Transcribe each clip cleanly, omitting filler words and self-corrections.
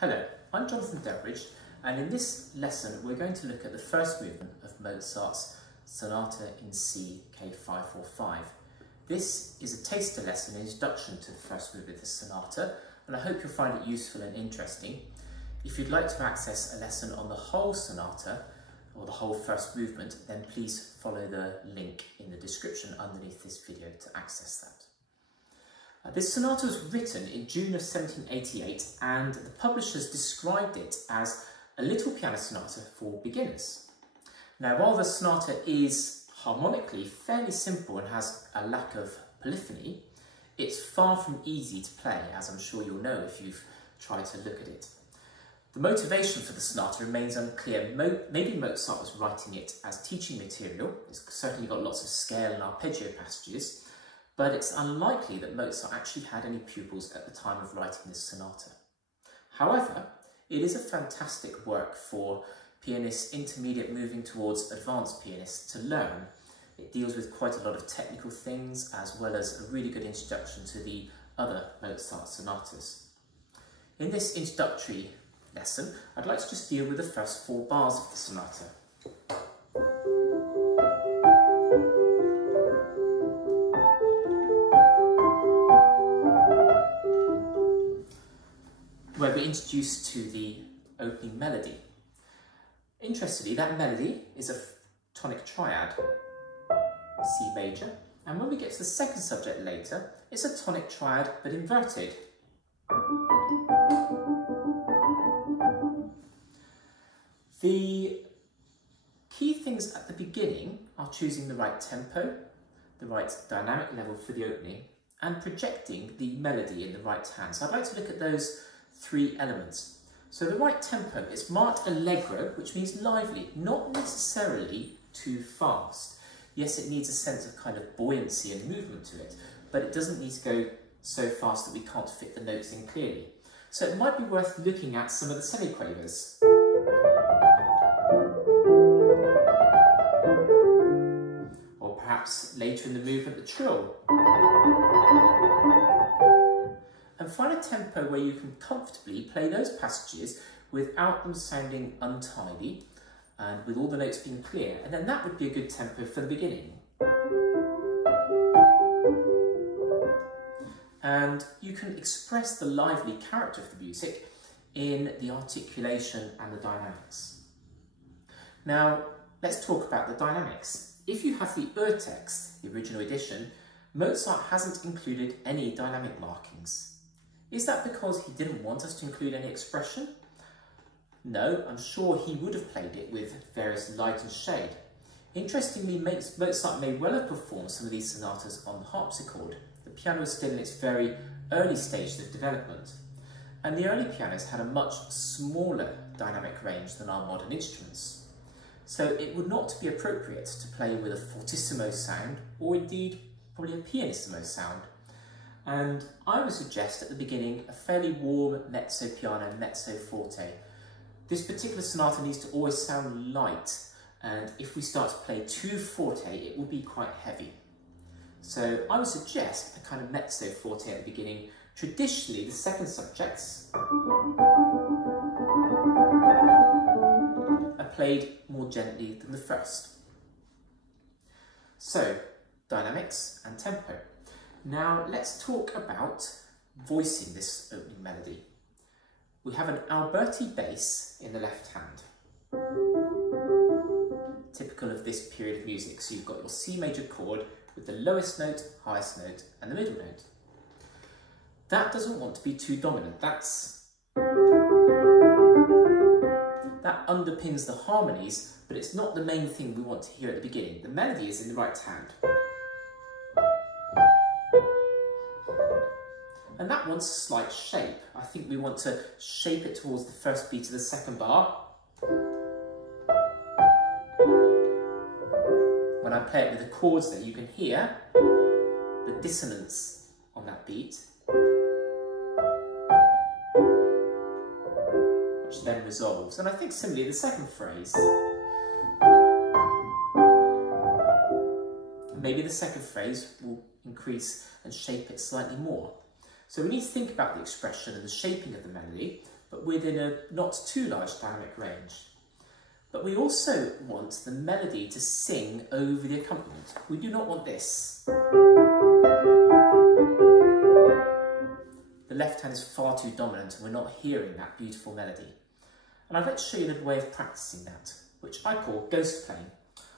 Hello, I'm Jonathan Delbridge, and in this lesson we're going to look at the first movement of Mozart's Sonata in C K.545. This is a taster lesson, an introduction to the first movement of the sonata, and I hope you'll find it useful and interesting. If you'd like to access a lesson on the whole sonata, or the whole first movement, then please follow the link in the description underneath this video to access that. This sonata was written in June of 1788, and the publishers described it as a little piano sonata for beginners. Now, while the sonata is harmonically fairly simple and has a lack of polyphony, it's far from easy to play, as I'm sure you'll know if you've tried to look at it. The motivation for the sonata remains unclear. Maybe Mozart was writing it as teaching material. It's certainly got lots of scale and arpeggio passages, but it's unlikely that Mozart actually had any pupils at the time of writing this sonata. However, it is a fantastic work for pianists intermediate moving towards advanced pianists to learn. It deals with quite a lot of technical things, as well as a really good introduction to the other Mozart sonatas. In this introductory lesson, I'd like to just deal with the first 4 bars of the sonata. Where we're introduced to the opening melody. Interestingly, that melody is a tonic triad, C major, and when we get to the second subject later, it's a tonic triad but inverted. The key things at the beginning are choosing the right tempo, the right dynamic level for the opening, and projecting the melody in the right hand. So I'd like to look at those 3 elements. So the right tempo is marked allegro, which means lively, not necessarily too fast. Yes, it needs a sense of kind of buoyancy and movement to it, but it doesn't need to go so fast that we can't fit the notes in clearly. So it might be worth looking at some of the semiquavers. Or perhaps later in the movement, the trill. And find a tempo where you can comfortably play those passages without them sounding untidy and with all the notes being clear. And then that would be a good tempo for the beginning. And you can express the lively character of the music in the articulation and the dynamics. Now, let's talk about the dynamics. If you have the text, the original edition, Mozart hasn't included any dynamic markings. Is that because he didn't want us to include any expression? No, I'm sure he would have played it with various light and shade. Interestingly, Mozart may well have performed some of these sonatas on the harpsichord. The piano was still in its very early stages of development, and the early pianos had a much smaller dynamic range than our modern instruments. So it would not be appropriate to play with a fortissimo sound, or indeed probably a pianissimo sound. And I would suggest at the beginning a fairly warm mezzo piano, mezzo forte. This particular sonata needs to always sound light, and if we start to play too forte, it will be quite heavy. So I would suggest a kind of mezzo forte at the beginning. Traditionally, the second subjects are played more gently than the first. So, dynamics and tempo. Now let's talk about voicing this opening melody. We have an Alberti bass in the left hand, typical of this period of music. So you've got your C major chord with the lowest note, highest note, and the middle note. That doesn't want to be too dominant. That underpins the harmonies, but it's not the main thing we want to hear at the beginning. The melody is in the right hand. And that wants a slight shape. I think we want to shape it towards the first beat of the second bar. When I play it with the chords there, you can hear the dissonance on that beat, which then resolves. And I think similarly the second phrase. Maybe the second phrase will increase and shape it slightly more. So we need to think about the expression and the shaping of the melody, but but within a not too large dynamic range. But we also want the melody to sing over the accompaniment. We do not want this. The left hand is far too dominant and we're not hearing that beautiful melody. And I'd like to show you a way of practicing that, which I call ghost playing.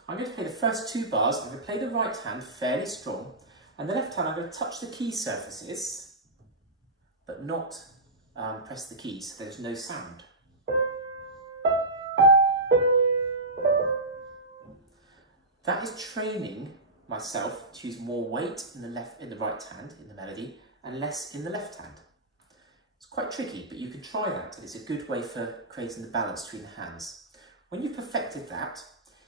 I'm going to play the first 2 bars. I'm going to play the right hand fairly strong, and the left hand I'm going to touch the key surfaces, but not press the keys, so there's no sound. That is training myself to use more weight in the right hand in the melody and less in the left hand. It's quite tricky, but you can try that, and it's a good way for creating the balance between the hands. When you've perfected that,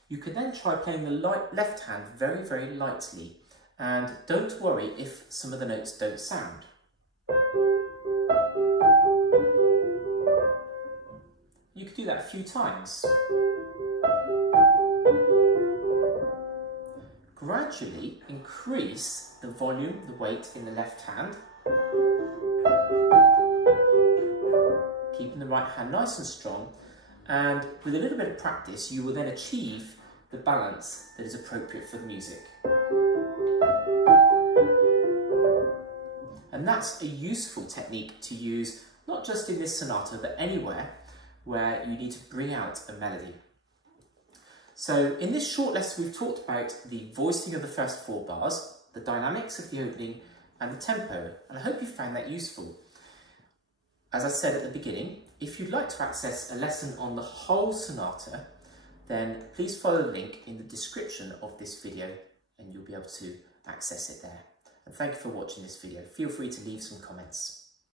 you can then try playing the left hand very, very lightly, and don't worry if some of the notes don't sound. You can do that a few times. Gradually increase the volume, the weight in the left hand, keeping the right hand nice and strong, and with a little bit of practice you will then achieve the balance that is appropriate for the music. And that's a useful technique to use not just in this sonata but anywhere where you need to bring out a melody. So in this short lesson we've talked about the voicing of the first 4 bars, the dynamics of the opening and the tempo, and I hope you found that useful. As I said at the beginning, if you'd like to access a lesson on the whole sonata, then please follow the link in the description of this video and you'll be able to access it there. And thank you for watching this video. Feel free to leave some comments.